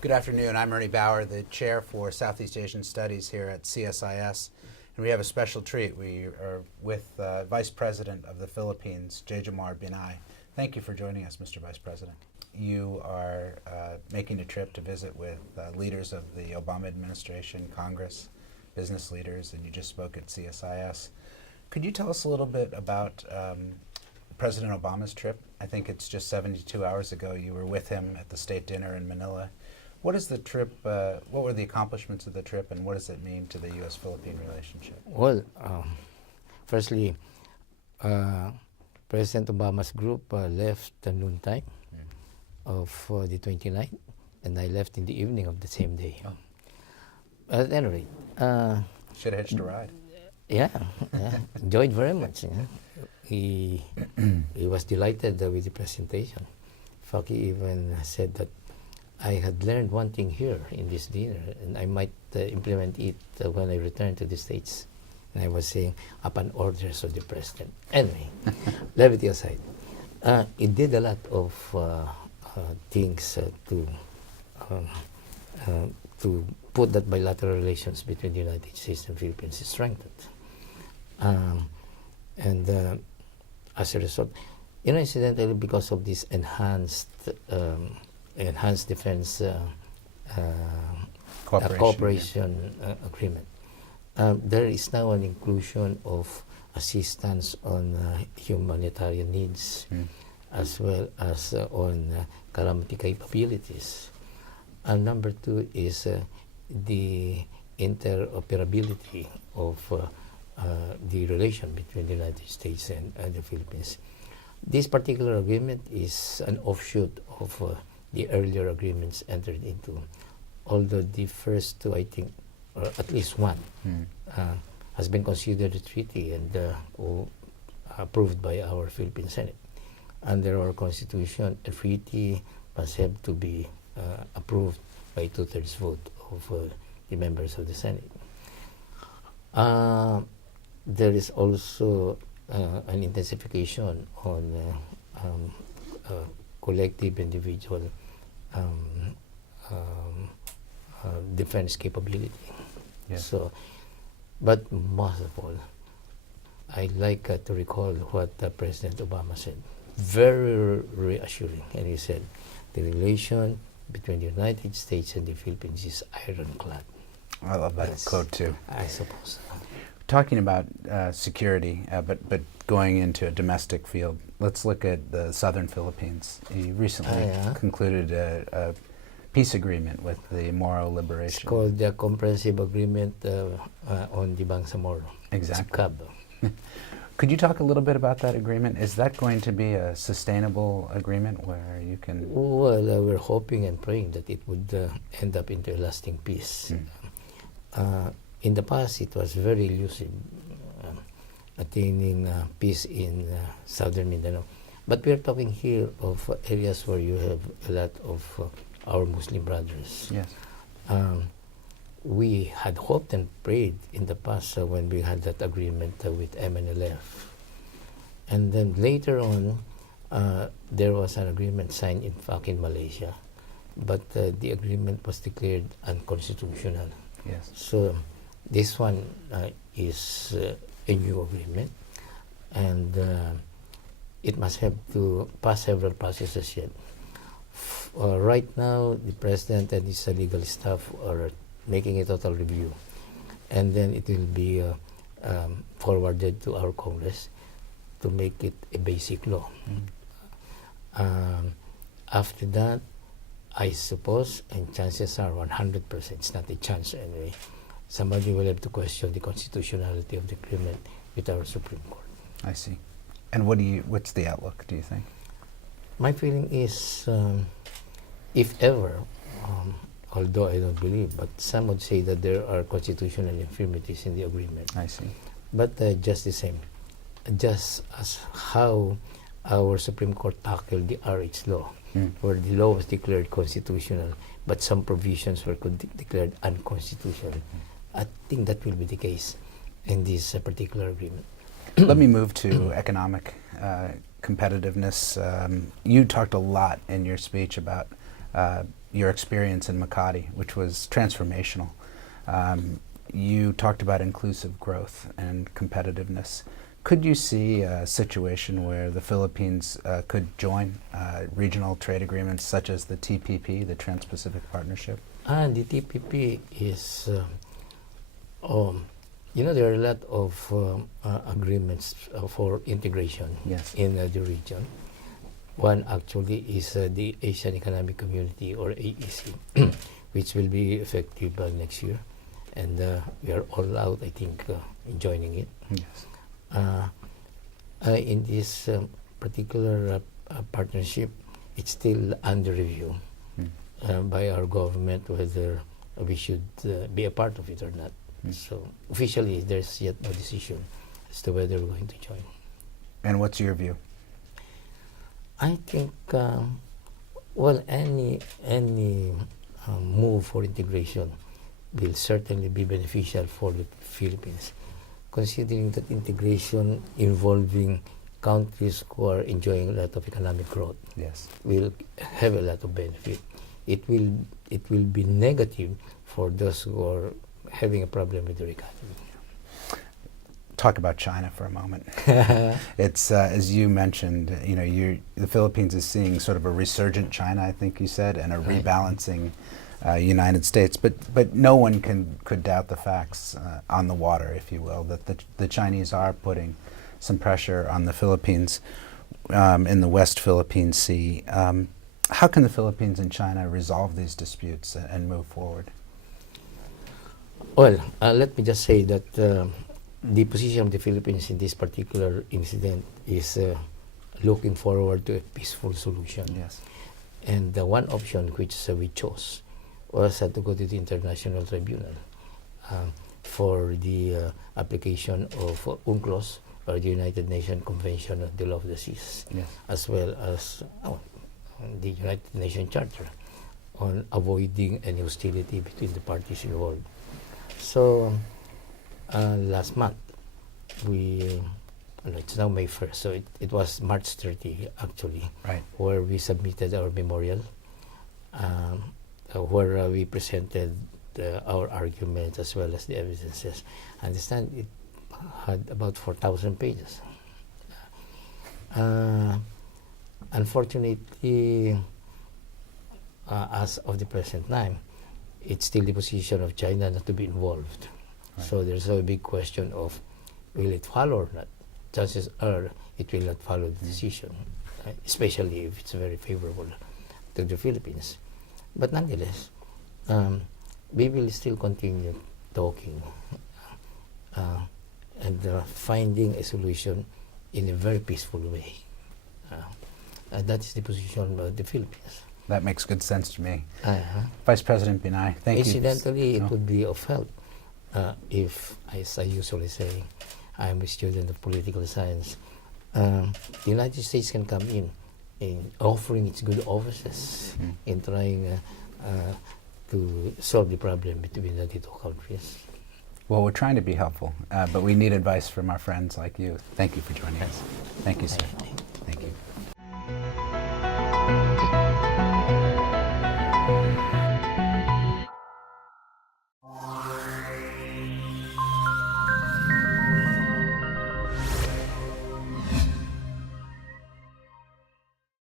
Good afternoon. I'm Ernie Bauer, the chair for Southeast Asian Studies here at CSIS. And we have a special treat. We are with Vice President of the Philippines, Jejomar Binay. Thank you for joining us, Mr. Vice President. You are making a trip to visit with leaders of the Obama administration, Congress, business leaders, and you just spoke at CSIS. Could you tell us a little bit about President Obama's trip? I think it's just 72 hours ago you were with him at the state dinner in Manila. What is the trip, what were the accomplishments of the trip, and what does it mean to the U.S.-Philippine relationship? Well, firstly, President Obama's group left at noontime of the 29th, and I left in the evening of the same day. Oh. At any rate, should have hitched a ride. Yeah, enjoyed very much. He was delighted with the presentation. In fact, he even said that I had learned one thing here in this dinner, and I might implement it when I return to the States. And I was saying, upon orders of the president. Anyway, levity aside, it did a lot of things to put that bilateral relations between the United States and Philippines strengthened. As a result, incidentally, because of this enhanced defense cooperation agreement, there is now an inclusion of assistance on humanitarian needs, as well as on calamity capabilities. And number two is the interoperability of the relation between the United States and the Philippines. This particular agreement is an offshoot of the earlier agreements entered into, although the first two, I think, or at least one, has been considered a treaty and approved by our Philippine Senate. Under our Constitution, a treaty must have to be approved by 2/3 vote of the members of the Senate. There is also an intensification on collective individual defense capability. Yes. So, but most of all, I like to recall what President Obama said. Very reassuring, and he said, the relation between the United States and the Philippines is ironclad. I love that quote too. I suppose. Talking about security, but going into a domestic field, let's look at the southern Philippines. You recently concluded a peace agreement with the Moro Liberation. It's called the Comprehensive Agreement on the Bangsamoro. Exactly. CAB. Could you talk a little bit about that agreement? Is that going to be a sustainable agreement where you can... Well, we're hoping and praying that it would end up into a lasting peace. In the past, it was very elusive, attaining peace in southern Mindanao. But we're talking here of areas where you have a lot of our Muslim brothers. Yes. We had hoped and prayed in the past when we had that agreement with MNLF. And then later on, there was an agreement signed in Malaysia, but the agreement was declared unconstitutional. Yes. So this one is a new agreement, and it must have to pass several processes yet. Right now, the president and his legal staff are making a total review, and then it will be forwarded to our Congress to make it a basic law. After that, I suppose, and chances are 100%, it's not a chance anyway, somebody will have to question the constitutionality of the agreement with our Supreme Court. I see. And what's the outlook, do you think? My feeling is, if ever, although I don't believe, but some would say that there are constitutional infirmities in the agreement. I see. But just the same, just as how our Supreme Court tackled the RH law, where the law was declared constitutional, but some provisions were declared unconstitutional. I think that will be the case in this particular agreement. Let me move to economic competitiveness. You talked a lot in your speech about your experience in Makati, which was transformational. You talked about inclusive growth and competitiveness. Could you see a situation where the Philippines could join regional trade agreements such as the TPP, the Trans-Pacific Partnership? The TPP is, there are a lot of agreements for integration Yes. in the region. One actually is the Asian Economic Community, or AEC, which will be effective next year. And we are all out, I think, in joining it. Yes. In this particular partnership, it's still under review by our government whether we should be a part of it or not. So officially, there's yet no decision as to whether we're going to join. And what's your view? I think, any move for integration will certainly be beneficial for the Philippines, considering that integration involving countries who are enjoying a lot of economic growth Yes. will have a lot of benefit. It will be negative for those who are having a problem with their economy. Talk about China for a moment. It's as you mentioned, the Philippines is seeing sort of a resurgent China, I think you said, and a rebalancing United States. But no one could doubt the facts on the water, if you will, that the Chinese are putting some pressure on the Philippines in the West Philippine Sea. How can the Philippines and China resolve these disputes and move forward? Well, let me just say that the position of the Philippines in this particular incident is looking forward to a peaceful solution. Yes. And the one option which we chose was to go to the International Tribunal for the application of UNCLOS, or the United Nations Convention on the Law of the Seas, Yes. as well as the United Nations Charter on avoiding any hostility between the parties involved. So last month, it's now May 1st, so it was March 30 actually, Right. where we submitted our memorial, where we presented our arguments as well as the evidences. I understand it had about 4,000 pages. Unfortunately, as of the present time, it's still the position of China not to be involved. Right. So there's a big question of, will it follow or not? Chances are it will not follow the decision, especially if it's very favorable to the Philippines. But nonetheless, we will still continue talking and finding a solution in a very peaceful way. And that is the position of the Philippines. That makes good sense to me. Vice President Binay, thank you. Incidentally, it would be of help if, as I usually say, I'm a student of political science, the United States can come in offering its good offices in trying to solve the problem between the two countries. Well, we're trying to be helpful, but we need advice from our friends like you. Thank you for joining us. Thank you, sir.